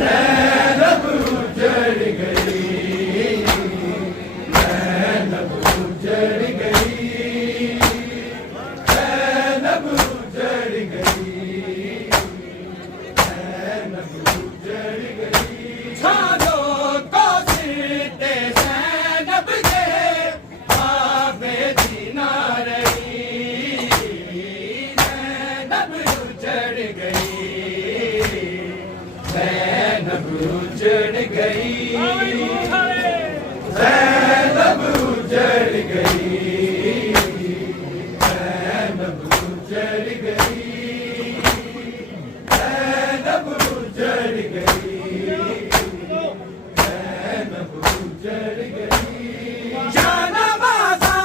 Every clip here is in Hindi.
ज़ैनब उजड़ गई, ज़ैनब उजड़ गई, ज़ैनब उजड़ गई, ज़ैनब उजड़ गई। छालो को सिरते ज़ैनब के आबे दीना रही, ज़ैनब उजड़ गई, ज़ैनब उजड़ गई, ज़ैनब उजड़ गई, ज़ैनब उजड़ गई, ज़ैनब उजड़ गई, ज़ैनब उजड़ गई। जानमाज़ा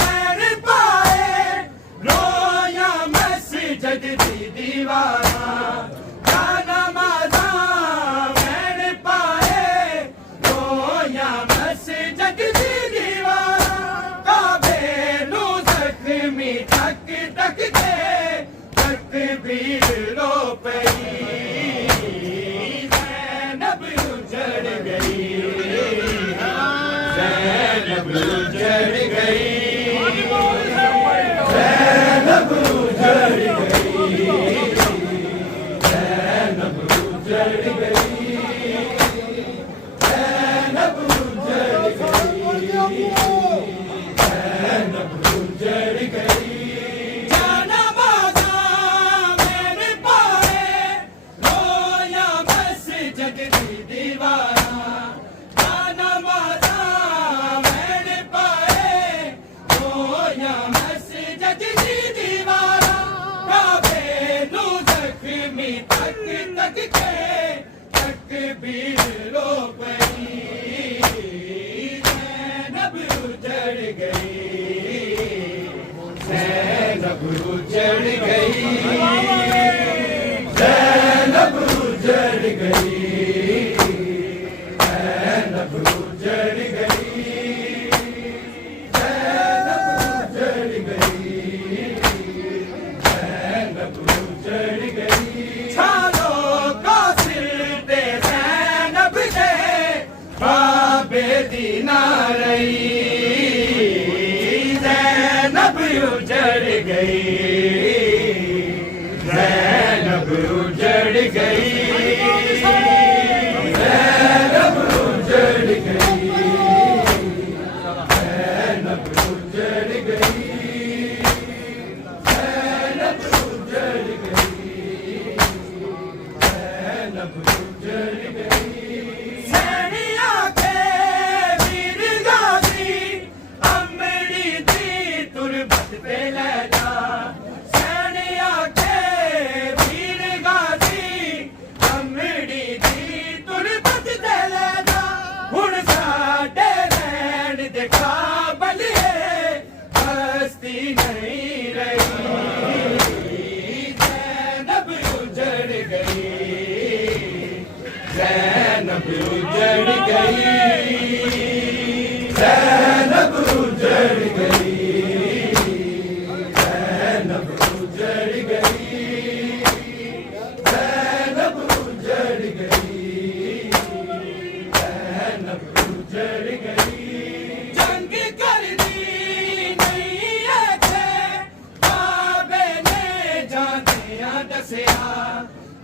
मैंने पाए रोया मस्जिद दी दीवारा, जानमाज़ा मैंने पाए रोया मस्जिद दी दीवारा, काबे नू ज़ख्मी तक तक के तकबीर रो पई, ज़ैनब उजड़ गई, ज़ैनब उजड़ गई, ज़ैनब उजड़ गई, ज़ैनब उजड़ गई, ज़ैनब उजड़ गई, ज़ैनब उजड़ गई। जानमाज़ा मैंने पाए रोया मस्जिद दी दीवारा, जानमाज़ा मैंने पाए रोया मस्जिद दी दीवारा, काबे नू ज़ख्मी तक तक के तकबीर रो पई, ज़ैनब उजड़ गई, ज़ैनब उजड़ गई, ज़ैनब उजड़ गई, ज़ैनब उजड़ गई, ज़ैनब उजड़ गई, ज़ैनब उजड़ गई। छालो को सिरते ज़ैनब के बाबे दीना रही, ज़ैनब उजड़ गई, ज़ैनब उजड़ गई, ज़ैनब उजड़ गई, ज़ैनब उजड़ गई, ज़ैनब उजड़ गई, ज़ैनब उजड़ गई। सैनिया के वीर गाजी अमड़ी दी तुरबत पे लैला, सैनिया के वीर गाजी अमड़ी दी तुरबत पे लैला, हुण साडे नैन देखा बलिए हस्ती नहीं रही, ज़ैनब उजड़ गई, ज़ैनब उजड़ गई, ज़ैनब उजड़ गई, ज़ैनब उजड़ गई, ज़ैनब उजड़ गई, ज़ैनब उजड़ गई। जंग करनी नहीं है थे बाबे ने जांदियां दसिया,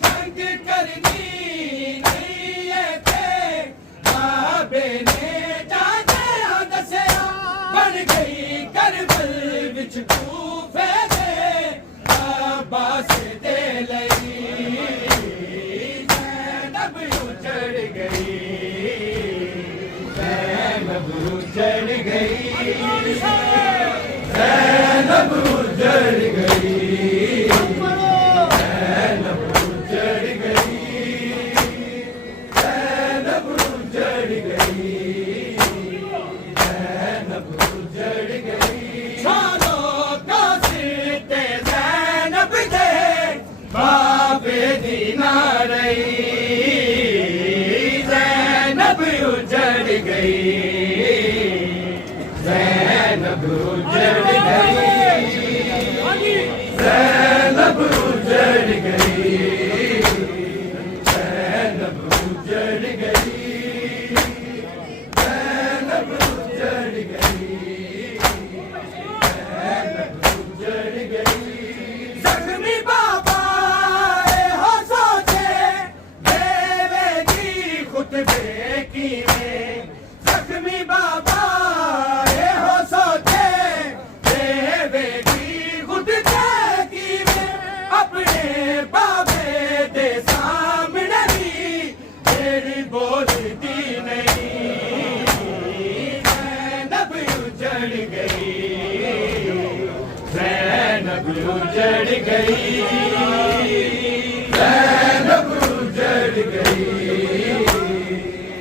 जंग करनी नहीं है थे बाबे ने जांदियां दसिया, बन गई करबल विच कूफे दे अब्बास दे लई, ज़ैनब उजड़ गई, ज़ैनब उजड़ गई, ज़ैनब उजड़ गई, ज़ैनब उजड़ गई, ज़ैनब उजड़ गई, ज़ैनब उजड़ गई। छालो को सिरते ज़ैनब के बाबे दीना रही, ज़ैनब उजड़ गई, ज़ैनब उजड़ गई, ज़ैनब उजड़ गई, उजड़ गई, ज़ैनब उजड़ गई, ज़ैनब उजड़ गई,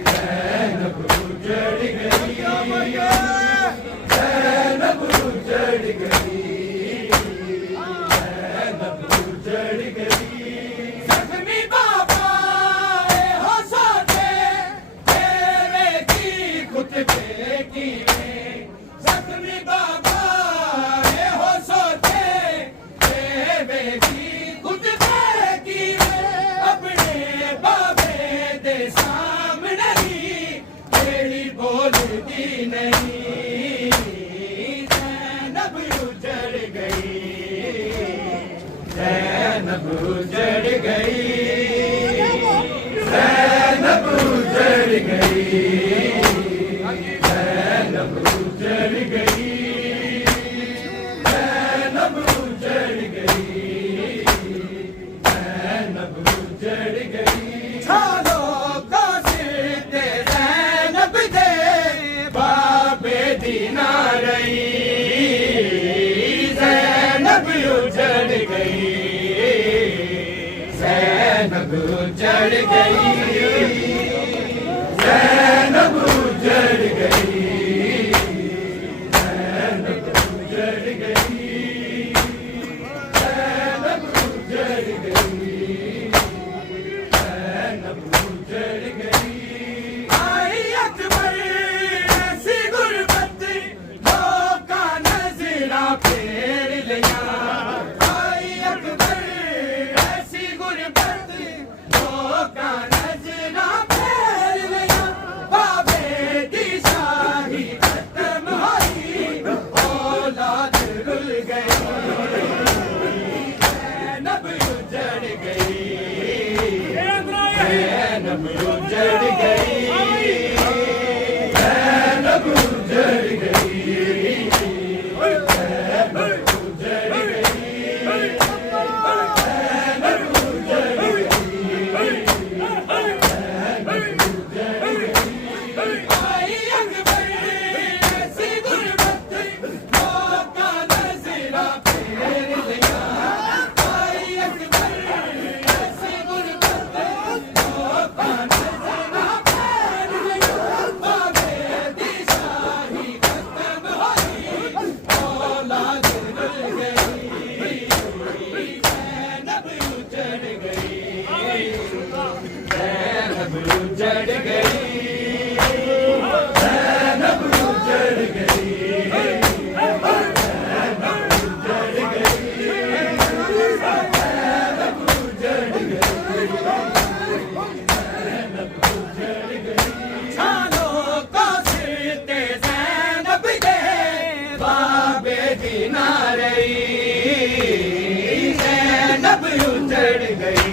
ज़ैनब उजड़ गई, ज़ैनब उजड़ गई, ज़ैनब उजड़ गई। ज़ख्मी बाबा हो सोते तेरे की खुतबे की में, ज़ख्मी बाबा हो सोते तेरे की खुतबे की में, अपने बाबे दे सामने ही तेरी बोलती नहीं, ज़ैनब उजड़ गई, ज़ैनब उजड़ गई, ज़ैनब उजड़ गई, ज़ैनब उजड़ गई, ज़ैनब उजड़ गई, ज़ैनब उजड़ गई। छालो का सिर ते ज़ैनब दे बाबे दीना रही, ज़ैनब उजड़ गई, ज़ैनब उजड़ गई, ज़ैनब उजड़ गई, ज़ैनब उजड़ गई, ज़ैनब उजड़ गई, ज़ैनब उजड़ गई। आई अकबर ऐसी गुरबत मौका नजरा फेर लिया, आई अकबर ऐसी गुरबत मौका नजरा फेर लिया, बाबे दी शाही खत्म हुई, औलाद रुल गई, ज़ैनब उजड़ गई, ज़ैनब उजड़ गई, ज़ैनब उजड़ गई, ज़ैनब उजड़ गई, ज़ैनब उजड़ गई, आई अकबर ऐसी गुरबत मौका नजरा फेर लिया, आई अकबर ऐसी गुरबत मौका नजरा फेर लिया, बाबे दी शाही खत्म हुई, औलाद रुल गई, ज़ैनब उजड़ गई, ज़ैनब उजड़ गई, ज़ैनब उजड़ गई, छालो का सिर ते ज़ैनब दे बाबे दीना रही, ज़ैनब उजड़ गई,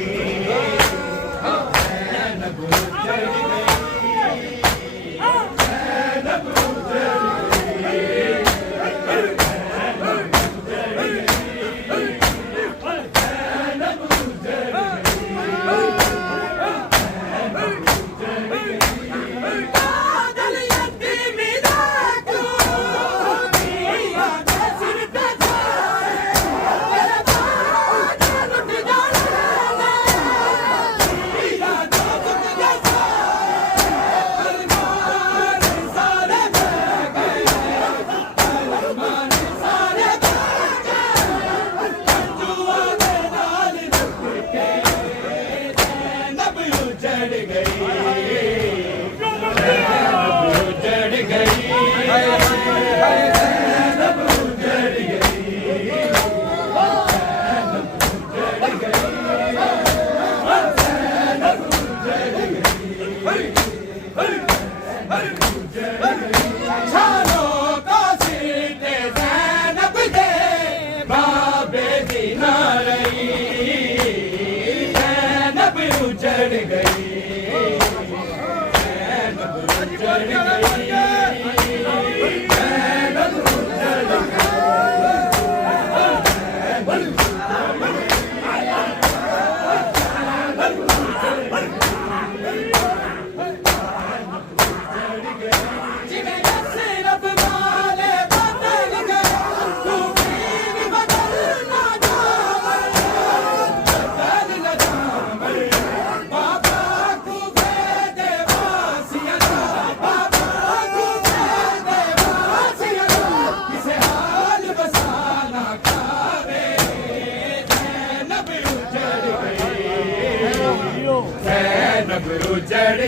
ज़ैनब उजड़ गई, ज़ैनब उजड़ गई, ज़ैनब उजड़ गई, बादल यतीमी देखो, मियां के सिर पे जाए, तेरे बादल उठ जाए,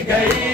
गई